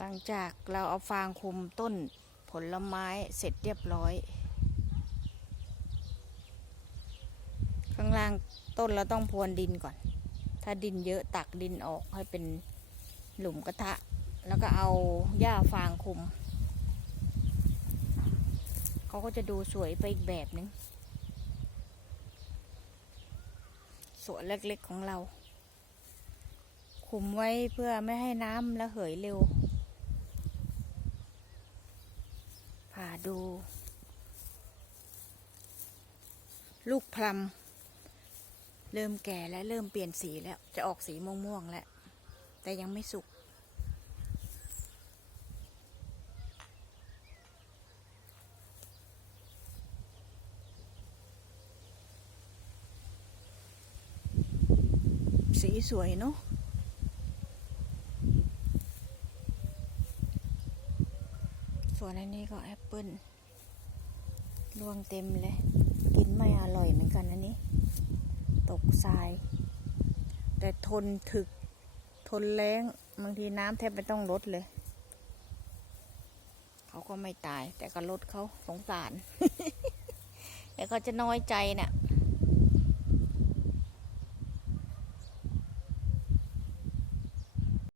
หลังจากเราเอาฟางคุมต้นผลไม้เสร็จเรียบร้อย ข้างล่างต้นเราต้องพรวนดินก่อน ถ้าดินเยอะตักดินออกให้เป็นหลุมกระทะ แล้วก็เอาหญ้าฟางคุม เขาก็จะดูสวยไปอีกแบบนึง สวนเล็กๆของเรา คุมไว้เพื่อไม่ให้น้ำระเหยเร็ว ผ่า ดู ลูกพลัมเริ่มแก่และเริ่มเปลี่ยนสีแล้ว จะออกสีม่วงๆแล้ว แต่ยังไม่สุก สีสวยเนาะ ส่วนอันนี้ก็แอปเปิ้ลรวงเต็มเลย กินไม่อร่อยเหมือนกันอันนี้ ตกทราย แต่ทนถึก ทนแรงบางทีน้ำแทบไม่ต้องลดเลย เขาก็ไม่ตายแต่ก็ลดเขาสงสาร แต่เขาจะน้อยใจน่ะ